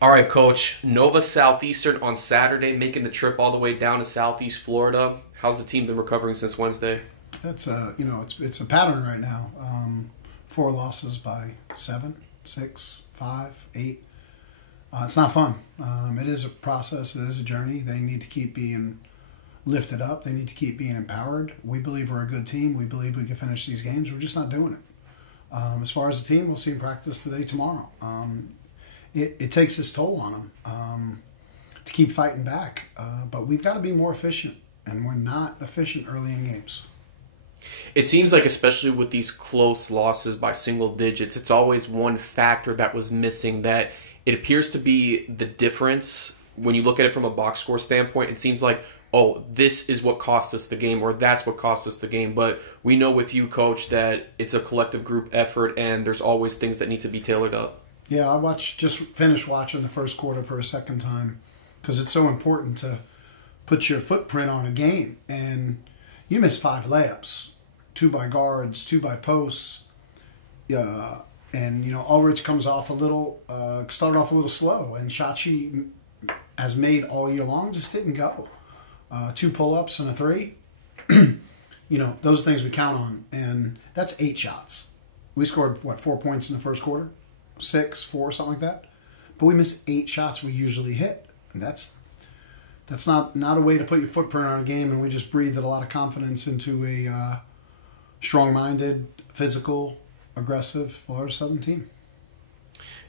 All right, Coach. Nova Southeastern on Saturday, making the trip all the way down to Southeast Florida. How's the team been recovering since Wednesday? It's a pattern right now. Four losses by 7, 6, 5, 8. It's not fun. It is a process. It is a journey. They need to keep being lifted up. They need to keep being empowered. We believe we're a good team. We believe we can finish these games. We're just not doing it. As far as the team, we'll see in practice today, tomorrow. It takes its toll on them to keep fighting back. But we've got to be more efficient, and we're not efficient early in games. It seems like, especially with these close losses by single digits, it's always one factor that was missing that it appears to be the difference. When you look at it from a box score standpoint, it seems like, oh, this is what cost us the game, or that's what cost us the game. But we know with you, Coach, that it's a collective group effort, and there's always things that need to be tailored up. Yeah, just finished watching the first quarter for a second time because it's so important to put your footprint on a game. And you missed 5 layups, 2 by guards, 2 by posts. And, Ulrich comes off started off a little slow. And Shachi has made all year long, just didn't go. 2 pull-ups and a 3. Those things we count on. And that's 8 shots. We scored, 4 points in the first quarter? 6, 4, something like that. But we missed 8 shots we usually hit. And that's not a way to put your footprint on a game, and we just breathed a lot of confidence into a strong-minded, physical, aggressive Florida Southern team.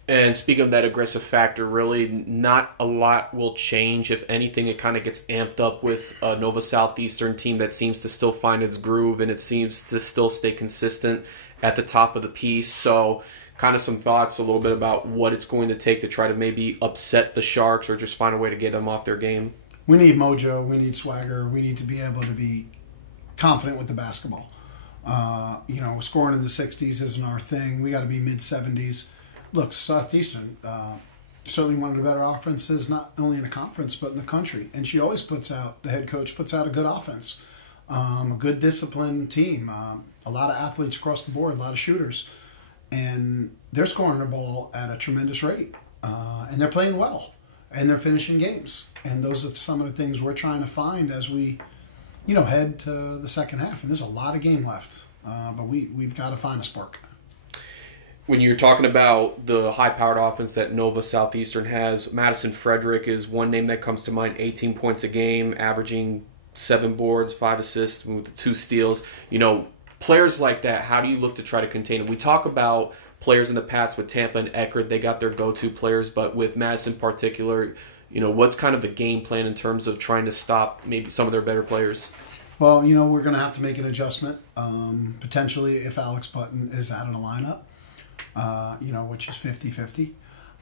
And speaking of that aggressive factor, really not a lot will change. If anything, it kind of gets amped up with a Nova Southeastern team that seems to still find its groove, and it seems to still stay consistent at the top of the piece. So kind of some thoughts a little bit about what it's going to take to try to maybe upset the Sharks or just find a way to get them off their game. We need mojo. We need swagger. We need to be able to be confident with the basketball. Scoring in the 60s isn't our thing. We got to be mid-70s. Look, Southeastern certainly one of the better offenses, not only in the conference but in the country. And the head coach puts out a good offense, a good disciplined team, a lot of athletes across the board, a lot of shooters. And they're scoring the ball at a tremendous rate. And they're playing well. And they're finishing games. And those are some of the things we're trying to find as we, head to the second half. And there's a lot of game left. But we've got to find a spark. When you're talking about the high-powered offense that Nova Southeastern has, Madison Frederick is one name that comes to mind, 18 points a game, averaging 7 boards, 5 assists with 2 steals. Players like that, how do you look to try to contain them? We talk about players in the past with Tampa and Eckerd, they got their go-to players, but with Madison in particular, what's kind of the game plan in terms of trying to stop maybe some of their better players? Well, we're going to have to make an adjustment, potentially if Alex Button is out of the lineup, which is 50-50.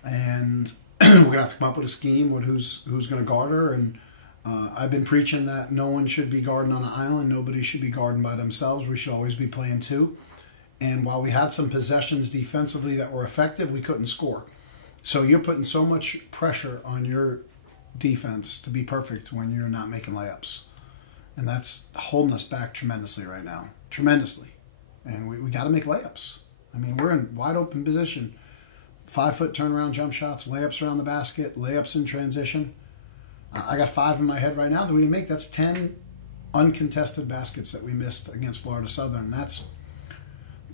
And we're going to have to come up with a scheme with who's going to guard her. And I've been preaching that no one should be guarding on an island. Nobody should be guarding by themselves. We should always be playing 2. And while we had some possessions defensively that were effective, we couldn't score. So you're putting so much pressure on your defense to be perfect when you're not making layups. And that's holding us back tremendously right now. Tremendously. And we got to make layups. I mean, we're in wide open position. 5-foot turnaround jump shots, layups around the basket, layups in transition. I got 5 in my head right now that we didn't make. That's 10 uncontested baskets that we missed against Florida Southern. That's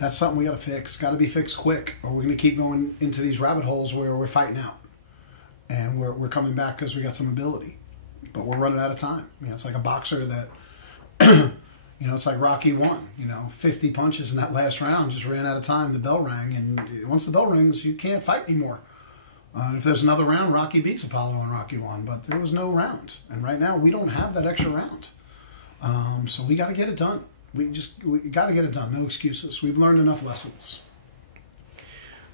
something we got to fix. Got to be fixed quick, or we're going to keep going into these rabbit holes where we're fighting out, and we're coming back because we got some ability, but we're running out of time. It's like a boxer that, it's like Rocky 1. 50 punches in that last round, just ran out of time. The bell rang, and once the bell rings, you can't fight anymore. If there's another round, Rocky beats Apollo in Rocky 1, but there was no round. And right now, we don't have that extra round. So we got to get it done. We got to get it done. No excuses. We've learned enough lessons.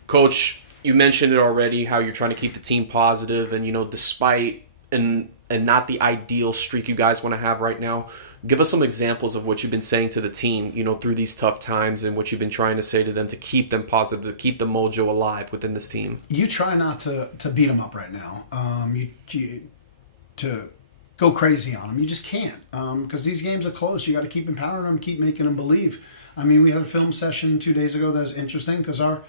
Coach, you mentioned it already, how you're trying to keep the team positive, and, despite and not the ideal streak you guys want to have right now, give us some examples of what you've been saying to the team, through these tough times, and what you've been trying to say to them to keep them positive, to keep the mojo alive within this team. You try not to beat them up right now. To go crazy on them. You just can't, because these games are close. You got to keep empowering them, keep making them believe. I mean, we had a film session 2 days ago that was interesting because our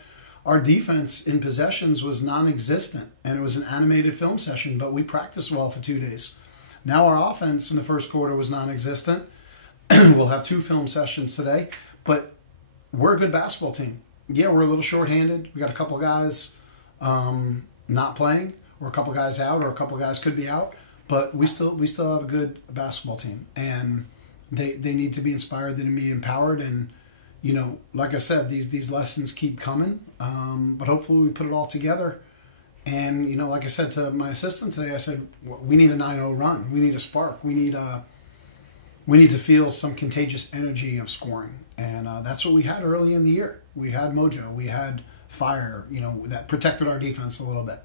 our defense in possessions was non-existent, and it was an animated film session, but we practiced well for 2 days. Now our offense in the first quarter was non-existent. We'll have 2 film sessions today, but we're a good basketball team. Yeah, we're a little shorthanded. We got a couple guys not playing, or a couple guys out, or a couple guys could be out, but we still have a good basketball team, and they need to be inspired, they need to be empowered, and like I said, these lessons keep coming, but hopefully we put it all together. And like I said to my assistant today, I said we need a 9-0 run, we need a spark, we need to feel some contagious energy of scoring, and that's what we had early in the year. We had mojo, we had fire, that protected our defense a little bit.